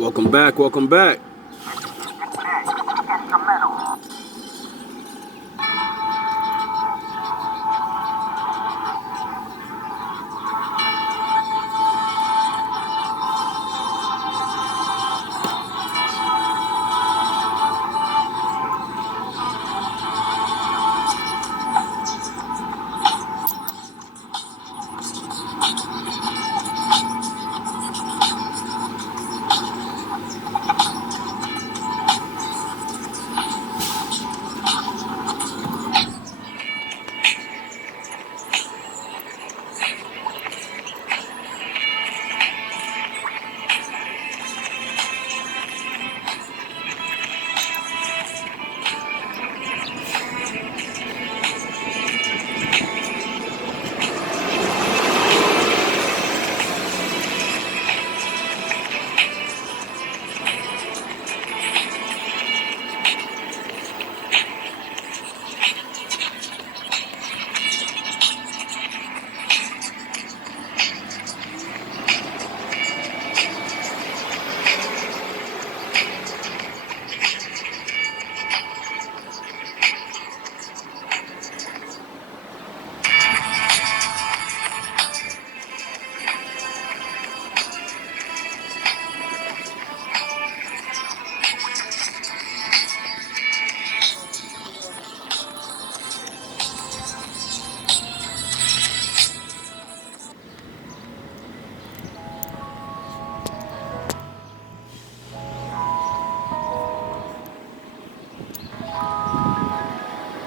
Welcome back, welcome back.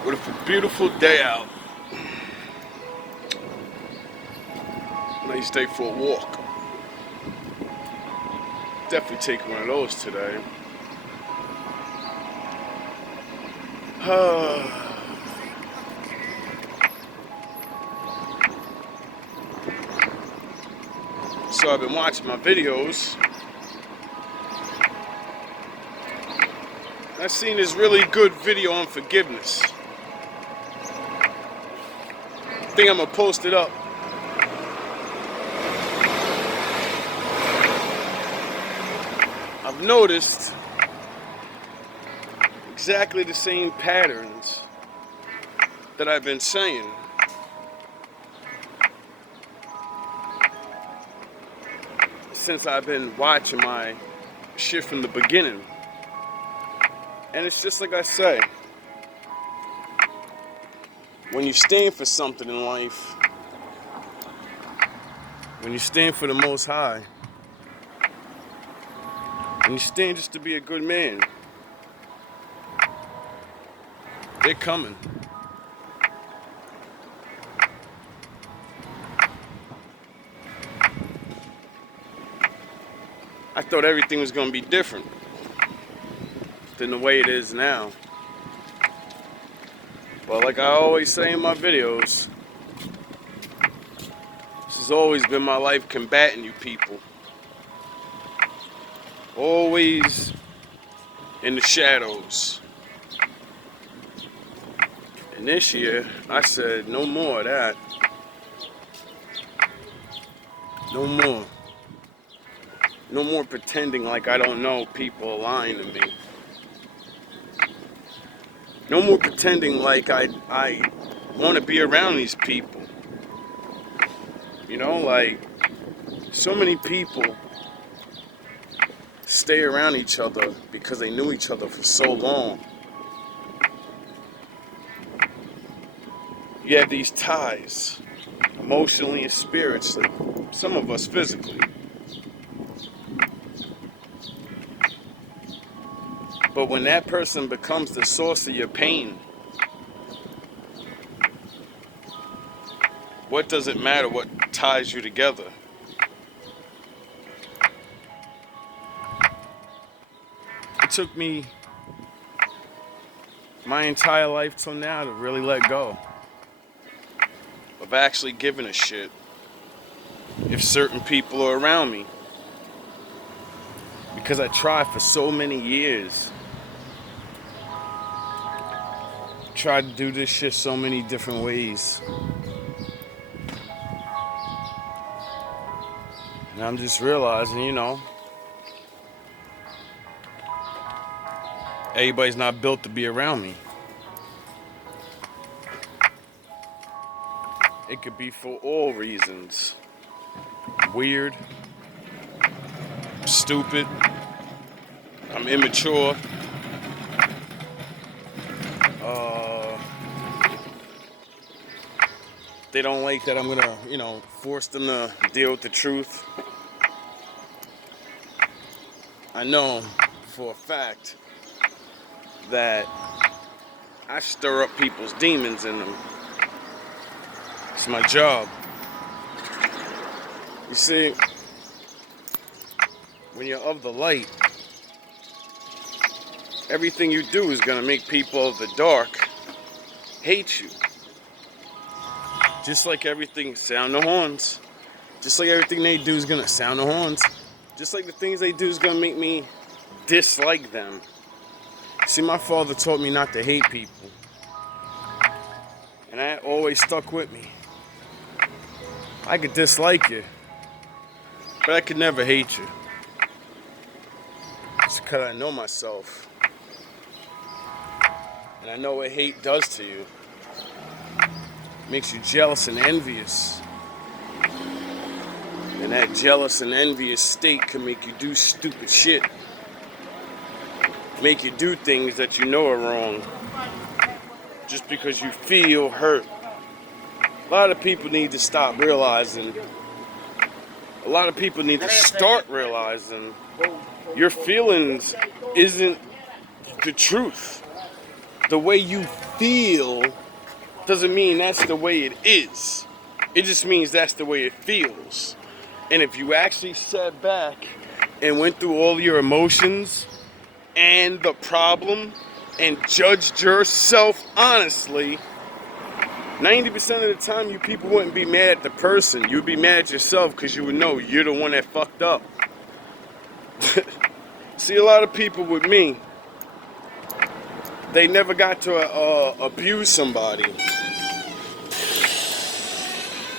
What a beautiful day out. Nice day for a walk. Definitely take one of those today. So I've been watching my videos. I've seen this really good video on forgiveness. I think I'm gonna post it up. I've noticed exactly the same patterns that I've been saying. Since I've been watching my shit from the beginning. And it's just like I say, when you stand for something in life, when you stand for the Most High, when you stand just to be a good man, they're coming. I thought everything was going to be different than the way it is now. But like I always say in my videos, this has always been my life combating you people. Always in the shadows. And this year, I said, no more of that. No more. No more pretending like I don't know people are lying to me. No more pretending like I want to be around these people. You know, like, so many people stay around each other because they knew each other for so long. You have these ties, emotionally and spiritually, some of us physically. But when that person becomes the source of your pain, what does it matter what ties you together? It took me my entire life till now to really let go of actually giving a shit if certain people are around me. Because I tried for so many years. Tried to do this shit so many different ways. And I'm just realizing, you know, Everybody's not built to be around me. It could be for all reasons. Weird, stupid, I'm immature, they don't like that I'm gonna, force them to deal with the truth. I know for a fact that I stir up people's demons in them. It's my job. You see, when you're of the light, everything you do is gonna make people of the dark hate you. Just like everything, sound the horns. Just like everything they do is gonna sound the horns. Just like the things they do is gonna make me dislike them. See, my father taught me not to hate people. And that always stuck with me. I could dislike you, but I could never hate you. It's because I know myself. And I know what hate does to you. It makes you jealous and envious. And that jealous and envious state can make you do stupid shit. Make you do things that you know are wrong. Just because you feel hurt. A lot of people need to stop realizing. A lot of people need to start realizing your feelings isn't the truth. The way you feel doesn't mean that's the way it is. It just means that's the way it feels. And if you actually sat back and went through all your emotions and the problem and judged yourself honestly, 90% of the time you people wouldn't be mad at the person. You'd be mad at yourself because you would know you're the one that fucked up. See, a lot of people with me, they never got to abuse somebody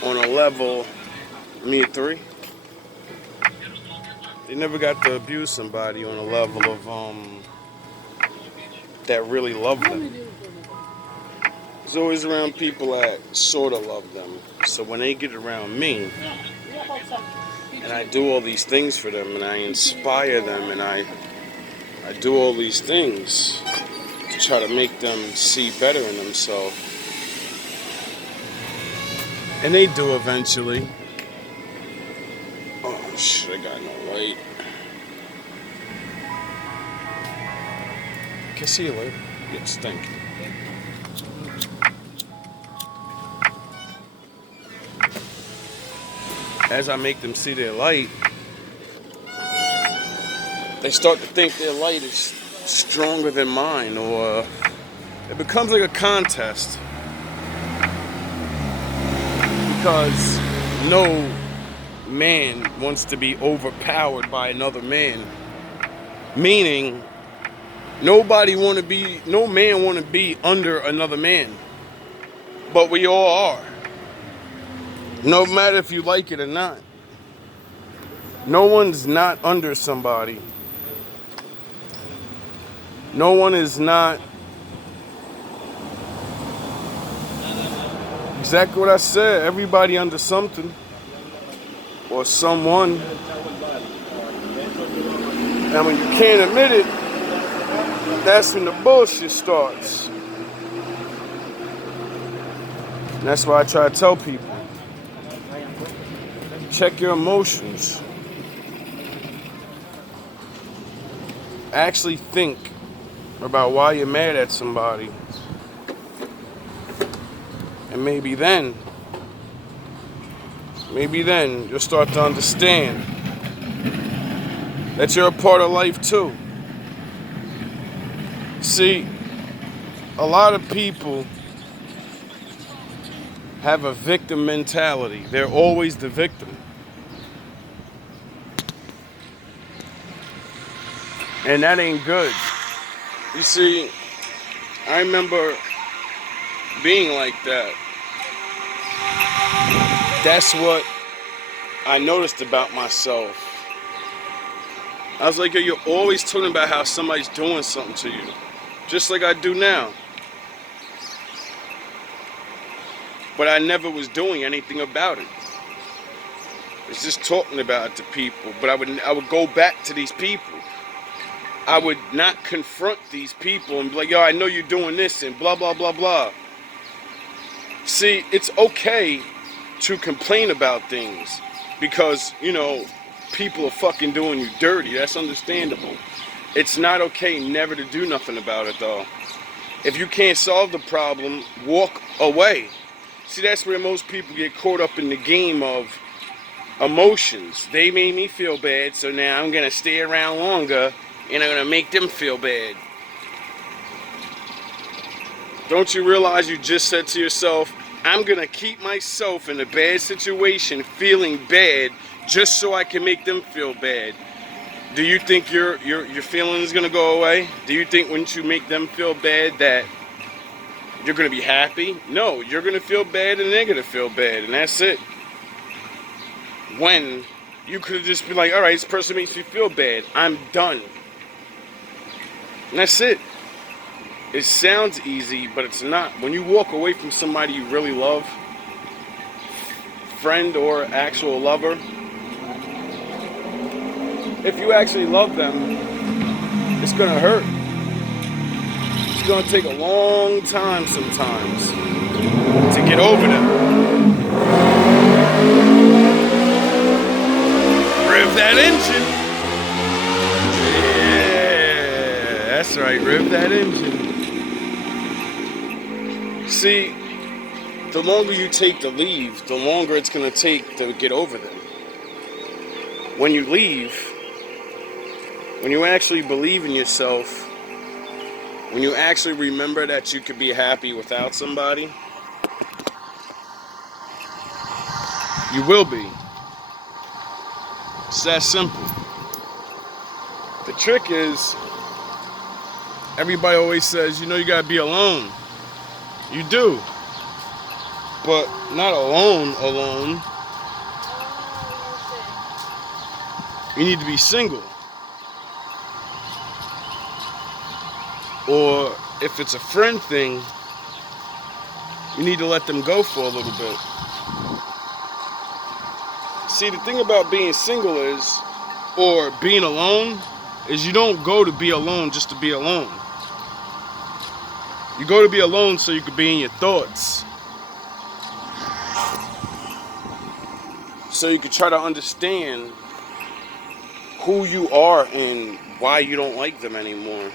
on a level, me at 3. They never got to abuse somebody on a level of that really love them. It's always around people that sort of love them. So when they get around me, and I do all these things for them, and I inspire them, and I do all these things to try to make them see better in themselves. And they do eventually. Oh shit, I got no light. Can see you later. Get stinky. As I make them see their light, they start to think their light is stronger than mine, or it becomes like a contest. Because no man wants to be overpowered by another man. Meaning, no man want to be under another man. But we all are. No matter if you like it or not. No one's not under somebody. No one is not exactly what I said. Everybody under something or someone. And when you can't admit it, that's when the bullshit starts. And that's why I try to tell people. Check your emotions. Actually think about why you're mad at somebody. And maybe then you'll start to understand that you're a part of life too. See, a lot of people have a victim mentality. They're always the victim. And that ain't good. You see, I remember being like that. That's what I noticed about myself. I was like, yo, you're always talking about how somebody's doing something to you. Just like I do now. But I never was doing anything about it. It's just talking about it to people. But I would go back to these people. I would not confront these people and be like, yo, I know you're doing this and blah, blah, blah, blah. See, it's okay to complain about things because, you know, people are fucking doing you dirty. That's understandable. It's not okay never to do nothing about it, though. If you can't solve the problem, walk away. See, that's where most people get caught up in the game of emotions. They made me feel bad, so now I'm going to stay around longer and I'm going to make them feel bad. Don't you realize you just said to yourself, I'm going to keep myself in a bad situation feeling bad just so I can make them feel bad? Do you think your feeling is going to go away? Do you think once you make them feel bad that you're going to be happy? No, you're going to feel bad and they're going to feel bad, and that's it. When you could have just been like, all right, this person makes me feel bad. I'm done. And that's it. It sounds easy, but it's not. When you walk away from somebody you really love, friend or actual lover, if you actually love them, it's going to hurt. It's going to take a long time sometimes to get over them. Rev that engine. Yeah, that's right, rev that engine. See, the longer you take to leave, the longer it's going to take to get over them. When you leave, when you actually believe in yourself, when you actually remember that you could be happy without somebody, you will be. It's that simple. The trick is, everybody always says, you know, you gotta be alone. You do. But not alone. You need to be single. Or if it's a friend thing, you need to let them go for a little bit. See, the thing about being single is, or being alone, is you don't go to be alone just to be alone. You go to be alone so you can be in your thoughts. So you can try to understand who you are and why you don't like them anymore.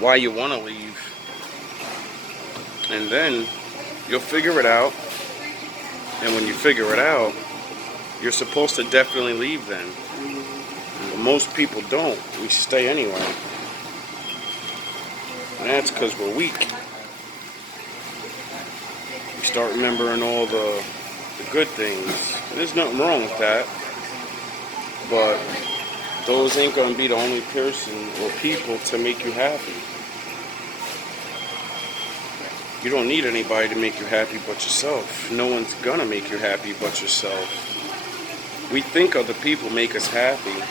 Why you want to leave. And then you'll figure it out. And when you figure it out, you're supposed to definitely leave then. But most people don't. We stay anyway. And that's because we're weak. We start remembering all the good things. And there's nothing wrong with that. But those ain't going to be the only person or people to make you happy. You don't need anybody to make you happy but yourself. No one's going to make you happy but yourself. We think other people make us happy,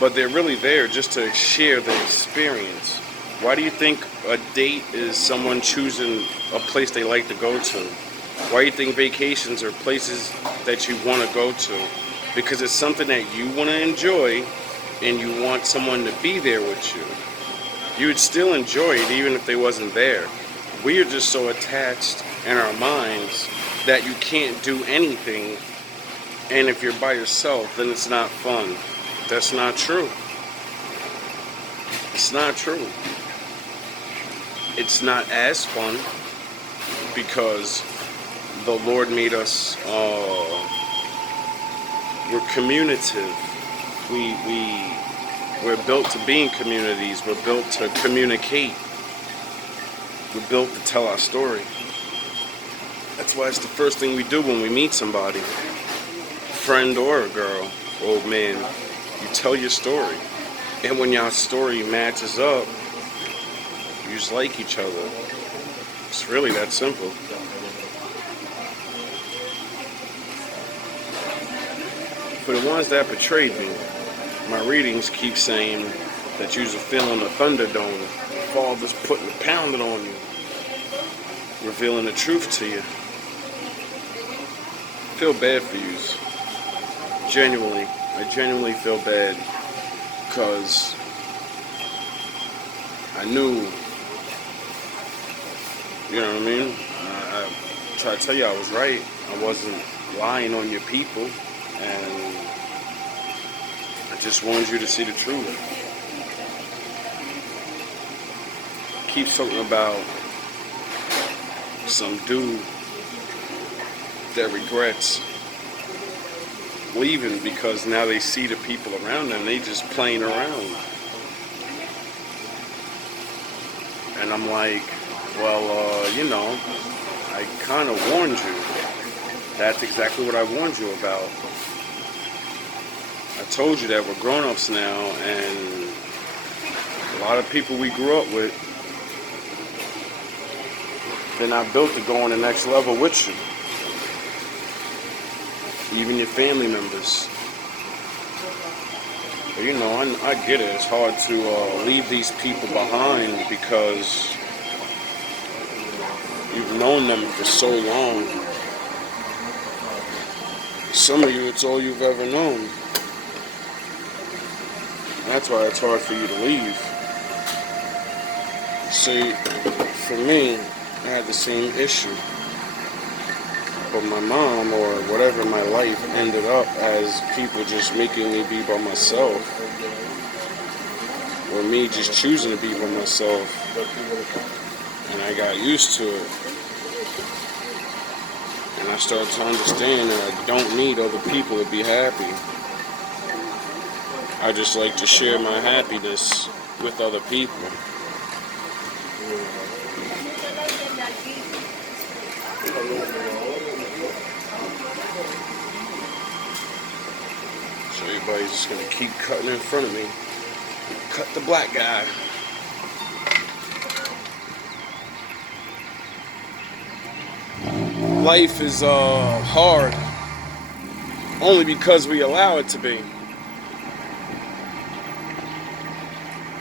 but they're really there just to share the experience. Why do you think a date is someone choosing a place they like to go to? Why do you think vacations are places that you want to go to? Because it's something that you want to enjoy and you want someone to be there with you. You would still enjoy it even if they wasn't there. We are just so attached in our minds that you can't do anything, and if you're by yourself, then it's not fun. That's not true. It's not true. It's not as fun because the Lord made us, we're communicative. We're built to be in communities. We're built to communicate. We're built to tell our story. That's why it's the first thing we do when we meet somebody. Friend or a girl, old man. You tell your story. And when your story matches up, you just like each other. It's really that simple. For the ones that betrayed me, my readings keep saying that you're feeling a thunderdome. The Father's putting a pounding on you, revealing the truth to you. I feel bad for you. Genuinely. I genuinely feel bad because I knew, you know what I mean? I try to tell you I was right. I wasn't lying on your people, and I just wanted you to see the truth. Keeps talking about some dude that regrets leaving because now they see the people around them, they just playing around. And I'm like, well, you know, I kind of warned you. That's exactly what I warned you about. I told you that we're grown-ups now, and a lot of people we grew up with, they're not built to go on the next level with you. Even your family members. But you know, I get it. It's hard to leave these people behind because you've known them for so long. Some of you, it's all you've ever known. That's why it's hard for you to leave. See, for me, I had the same issue. But my mom, or whatever my life, ended up as people just making me be by myself. Or me just choosing to be by myself. And I got used to it. And I started to understand that I don't need other people to be happy. I just like to share my happiness with other people. So everybody's just gonna keep cutting in front of me. Cut the black guy. Life is hard only because we allow it to be.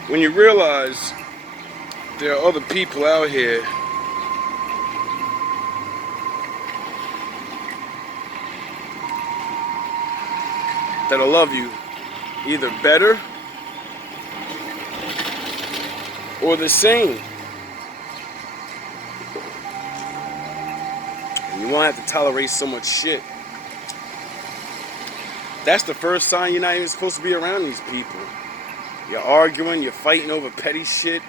When you realize there are other people out here that'll love you either better or the same. And you won't have to tolerate so much shit. That's the first sign you're not even supposed to be around these people. You're arguing, you're fighting over petty shit.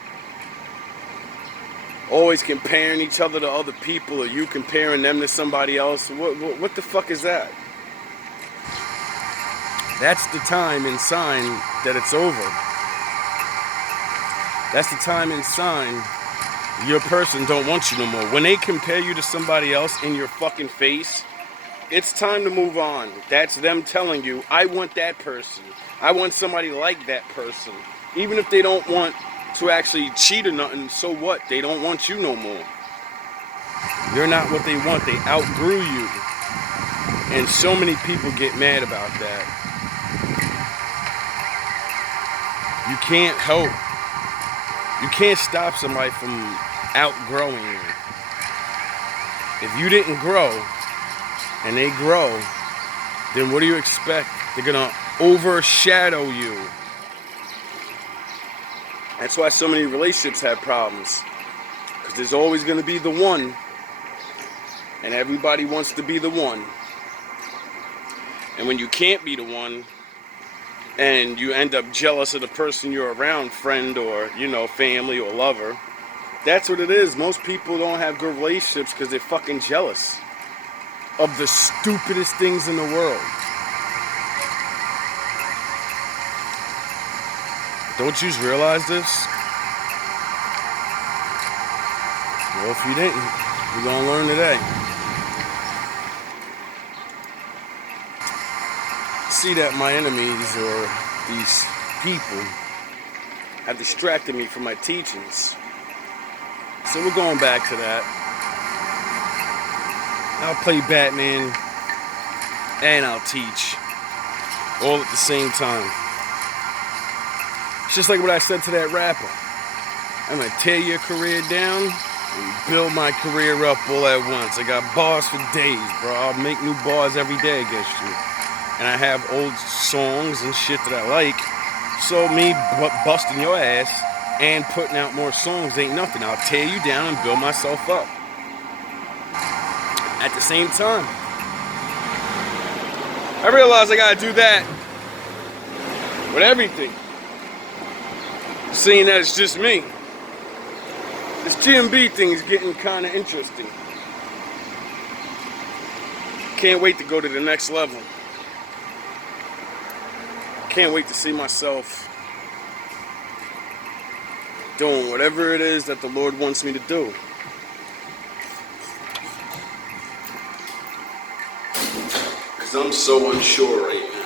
Always comparing each other to other people, or you comparing them to somebody else. What the fuck is that? That's the time and sign that it's over. That's the time and sign your person don't want you no more. When they compare you to somebody else in your fucking face, it's time to move on. That's them telling you, I want that person. I want somebody like that person. Even if they don't want to actually cheat or nothing, so what? They don't want you no more. You're not what they want. They outgrew you. And so many people get mad about that. You can't help. You can't stop somebody from outgrowing you. If you didn't grow and they grow, then what do you expect? They're gonna overshadow you. That's why so many relationships have problems. Because there's always gonna be the one, and everybody wants to be the one. And when you can't be the one, and you end up jealous of the person you're around, friend or, you know, family or lover, that's what it is. Most people don't have good relationships because they're fucking jealous of the stupidest things in the world. Don't you realize this? Well, if you didn't, you're gonna learn today. See that my enemies or these people have distracted me from my teachings. So we're going back to that. I'll play Batman and I'll teach. all at the same time. It's just like what I said to that rapper. I'm gonna tear your career down and build my career up all at once. I got bars for days, bro. I'll make new bars every day against you. And I have old songs and shit that I like. So me busting your ass and putting out more songs ain't nothing. I'll tear you down and build myself up at the same time. I realize I gotta do that with everything. Seeing that it's just me. This GMB thing is getting kind of interesting. Can't wait to go to the next level. Can't wait to see myself doing whatever it is that the Lord wants me to do. Because I'm so unsure right now.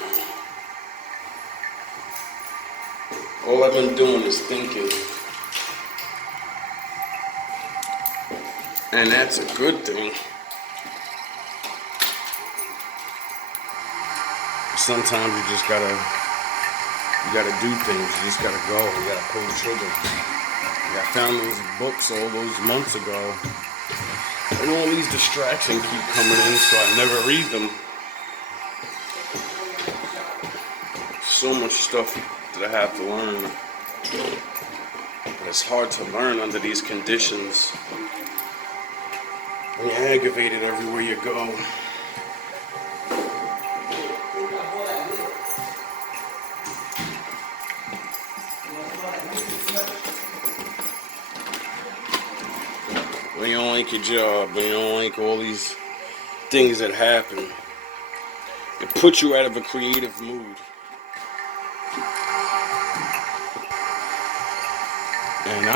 All I've been doing is thinking. And that's a good thing. Sometimes you just gotta do things. You just gotta go. You gotta pull the trigger. I found those books all those months ago, and all these distractions keep coming in, so I never read them. So much stuff that I have to learn. But it's hard to learn under these conditions. And you're aggravated everywhere you go. When you don't like your job, when you don't like all these things that happen, it puts you out of a creative mood. And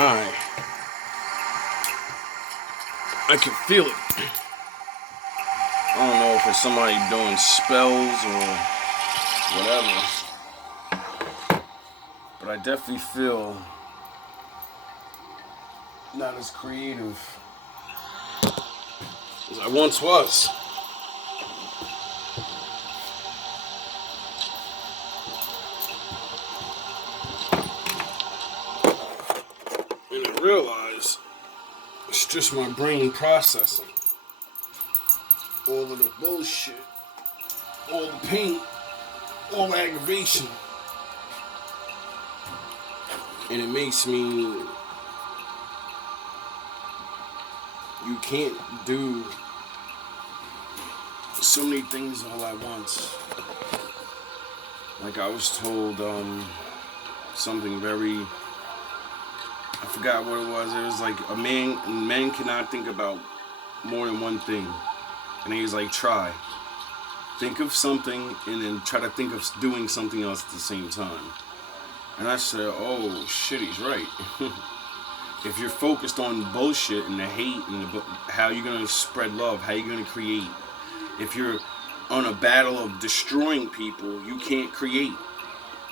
I can feel it. I don't know if it's somebody doing spells or whatever, but I definitely feel not as creative as I once was. And I realize it's just my brain processing all of the bullshit, all the pain, all the aggravation. And it makes me, you can't do so many things all at once. Like I was told something very, I forgot what it was. It was like a man cannot think about more than one thing. And he's like, try. Think of something and then try to think of doing something else at the same time. And I said, oh shit, he's right. If you're focused on bullshit and the hate and how you're going to spread love, how you're going to create. If you're on a battle of destroying people, you can't create.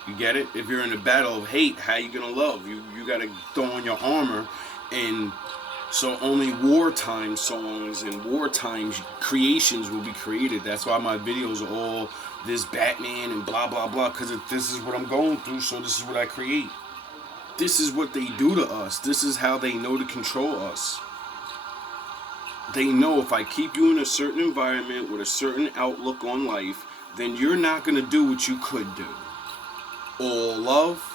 You get it? If you're in a battle of hate, how you going to love? You got to throw on your armor. And so only wartime songs and wartime creations will be created. That's why my videos are all this Batman and blah, blah, blah. Because this is what I'm going through, so this is what I create. This is what they do to us. This is how they know to control us. They know if I keep you in a certain environment with a certain outlook on life, then you're not going to do what you could do. All love,